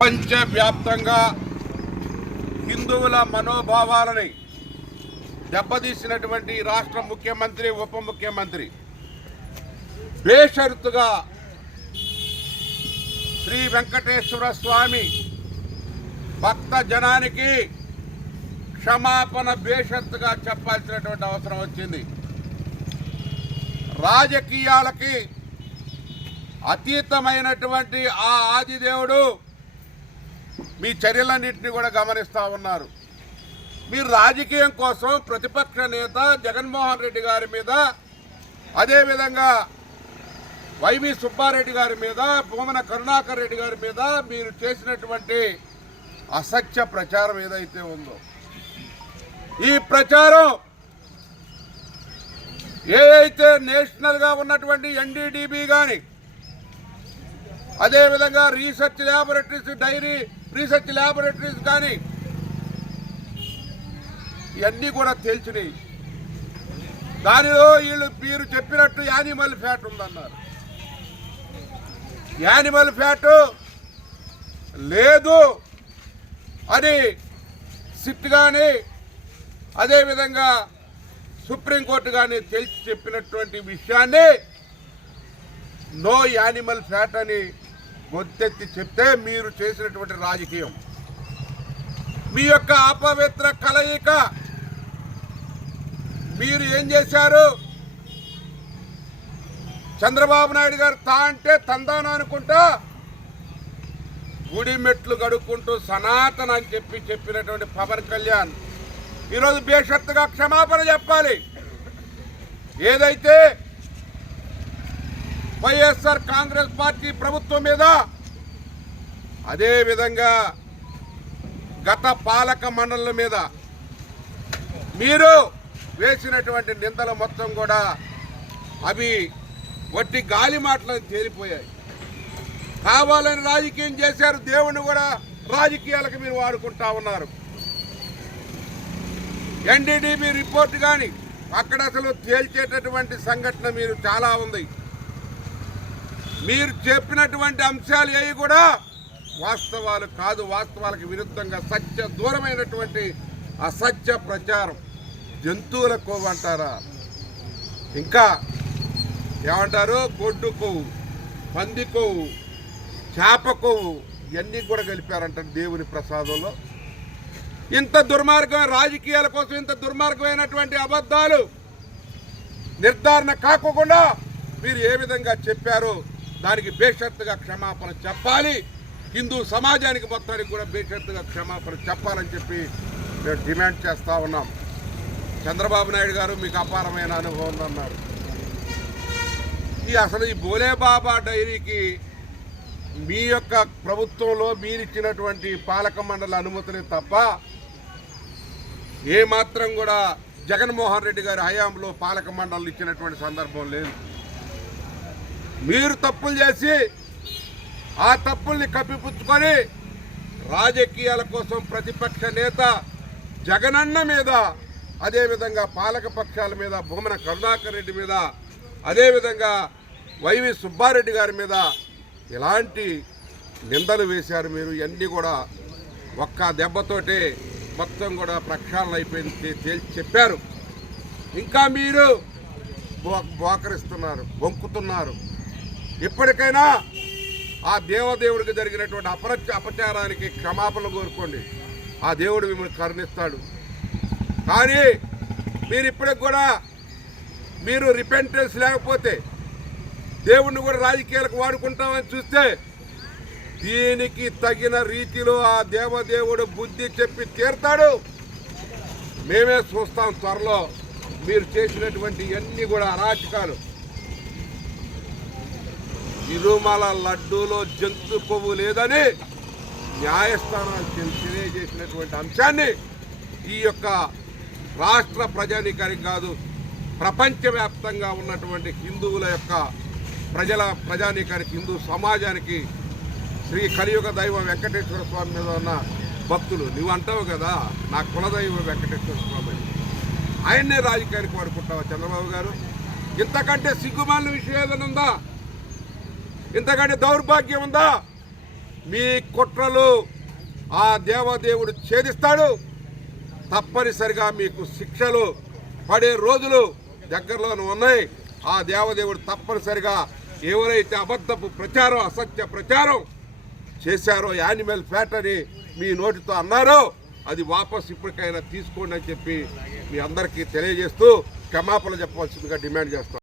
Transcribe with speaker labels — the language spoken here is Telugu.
Speaker 1: ప్రపంచవ్యాప్తంగా హిందువుల మనోభావాలని దెబ్బతీసినటువంటి రాష్ట్ర ముఖ్యమంత్రి ఉప ముఖ్యమంత్రి. బేషరతుగా శ్రీ వెంకటేశ్వర స్వామి భక్త జనానికి క్షమాపణ బేషరతుగా చెప్పాల్సినటువంటి అవసరం వచ్చింది. రాజకీయాలకి అతీతమైనటువంటి ఆ ఆదిదేవుడు మీ చర్యలన్నింటినీ కూడా గమనిస్తూ ఉన్నారు. మీరు రాజకీయం కోసం ప్రతిపక్ష నేత జగన్మోహన్ రెడ్డి గారి మీద అదేవిధంగా వైవి సుబ్బారెడ్డి గారి మీద భూమన కరుణాకర్ రెడ్డి గారి మీద మీరు చేసినటువంటి అసత్య ప్రచారం ఏదైతే ఉందో ఈ ప్రచారం ఏ అయితే నేషనల్గా ఉన్నటువంటి ఎన్డీడీబీ కానీ అదేవిధంగా research laboratories dairy research laboratories కానీ ఇవన్నీ కూడా తేల్చినాయి. దానిలో వీళ్ళు మీరు చెప్పినట్టు యానిమల్ ఫ్యాట్ ఉందన్నారు. యానిమల్ ఫ్యాట్ లేదు అని సిట్ కానీ అదేవిధంగా సుప్రీంకోర్టు కానీ తెలిసి చెప్పినటువంటి విషయాన్ని నో యానిమల్ ఫ్యాట్ అని గొంతెత్తి చెప్తే మీరు చేసినటువంటి రాజకీయం. మీ యొక్క అపవిత్ర కలయిక. మీరు ఏం చేశారు? చంద్రబాబు నాయుడు గారు తా అంటే తందాన అనుకుంటా? గుడి మెట్లు గడుక్కుంటూ సనాతన అని చెప్పి చెప్పినటువంటి పవన్ కళ్యాణ్. ఈరోజు బేషత్తుగా క్షమాపణ చెప్పాలి. ఏదైతే వైఎస్ఆర్ కాంగ్రెస్ పార్టీ ప్రభుత్వం మీద అదేవిధంగా గత పాలక మండలం మీద మీరు వేసినటువంటి నిందలు మొత్తం కూడా అవి వట్టి గాలి మాటలను తేలిపోయాయి. కావాలని రాజకీయం చేశారు దేవుణ్ణి కూడా రాజకీయాలకు మీరు వాడుకుంటా ఉన్నారు. ఎన్డీడీబీ రిపోర్ట్ కానీ అక్కడ అసలు తేల్చేటటువంటి సంఘటన మీరు చాలా ఉంది. మీరు చెప్పినటువంటి అంశాలు ఏవి కూడా వాస్తవాలు కాదు వాస్తవాలకు విరుద్ధంగా సత్య దూరమైనటువంటి అసత్య ప్రచారం. జంతువుల కొవ్వు అంటారా? ఇంకా ఏమంటారు? గొడ్డు కొవ్వు పంది కొవ్వు చేప కొవ్వు ఇవన్నీ కూడా కలిపారంట దేవుని ప్రసాదంలో. ఇంత దుర్మార్గం రాజకీయాల కోసం ఇంత దుర్మార్గమైనటువంటి అబద్ధాలు నిర్ధారణ కాకుండా మీరు ఏ విధంగా చెప్పారో దానికి బేషరత్తుగా క్షమాపణ చెప్పాలి. హిందూ సమాజానికి మొత్తానికి కూడా బేషరత్తుగా క్షమాపణ చెప్పాలని చెప్పి మేము డిమాండ్ చేస్తూ ఉన్నాం. చంద్రబాబు నాయుడు గారు మీకు అపారమైన అనుభవం ఉందన్నారు ఈ అసలు ఈ బోలేబాబా డైరీకి మీ యొక్క ప్రభుత్వంలో మీరిచ్చినటువంటి పాలక మండలి అనుమతిని తప్ప ఏమాత్రం కూడా జగన్మోహన్ రెడ్డి గారి హయాంలో పాలక మండలి ఇచ్చినటువంటి సందర్భం లేదు. మీరు తప్పులు చేసి ఆ తప్పుల్ని కప్పిపుచ్చుకొని రాజకీయాల కోసం ప్రతిపక్ష నేత జగనన్న మీద అదేవిధంగా పాలక పక్షాల మీద భూమన కరుణాకర్ రెడ్డి మీద అదేవిధంగా వైవి సుబ్బారెడ్డి గారి మీద ఇలాంటి నిందలు వేశారు మీరు? ఇవన్నీ కూడా ఒక్క దెబ్బతోటే మొత్తం కూడా ప్రక్షాళన అయిపోయింది తేల్చి చెప్పారు. ఇంకా మీరు బో- బోకరిస్తున్నారు బొంకుతున్నారు. ఇప్పటికైనా ఆ దేవదేవుడికి జరిగినటువంటి అపరచ అపచారానికి క్షమాపణ కోరుకోండి. ఆ దేవుడు మిమ్మల్ని కరుణిస్తాడు. కానీ మీరు ఇప్పటికి కూడా మీరు రిపెంటెన్స్ లేకపోతే దేవుణ్ణి కూడా రాజకీయాలకు వాడుకుంటామని చూస్తే దీనికి తగిన రీతిలో ఆ దేవదేవుడు బుద్ధి చెప్పి తీరుతాడు. మేమే చూస్తాం త్వరలో మీరు చేసినటువంటి ఇవన్నీ కూడా అరాచకాలు. తిరుమల లడ్డూలో జంతు కొవ్వు లేదని న్యాయస్థానాలు తెలియజేసినటువంటి అంశాన్ని ఈ యొక్క రాష్ట్ర ప్రజానికానికి కాదు ప్రపంచవ్యాప్తంగా ఉన్నటువంటి హిందువుల యొక్క ప్రజల ప్రజానికానికి హిందూ సమాజానికి శ్రీ కలియుగ దైవం వెంకటేశ్వర స్వామి మీద ఉన్న భక్తులు నువ్వు అంటావు కదా నా కులదైవం వెంకటేశ్వర స్వామి ఆయన్నే రాజకీయానికి వాడుకుంటావా చంద్రబాబు గారు? ఇంతకంటే సిగ్గుమాలిన విషయం ఏదైనా ఉందా? ఇంతకంటే దౌర్భాగ్యం ఉందా? మీ కుట్రలు ఆ దేవదేవుడు ఛేదిస్తాడు. తప్పనిసరిగా మీకు శిక్షలు పడే రోజులు దగ్గరలోనే ఉన్నాయి. ఆ దేవదేవుడు తప్పనిసరిగా ఎవరైతే అబద్ధపు ప్రచారం అసత్య ప్రచారం చేశారో యానిమల్ ఫ్యాట్ అని మీ నోటితో అన్నారో అది వాపస్ ఇప్పటికైనా తీసుకోండి అని చెప్పి మీ అందరికీ తెలియజేస్తూ క్షమాపణ చెప్పవలసిందిగా డిమాండ్ చేస్తాం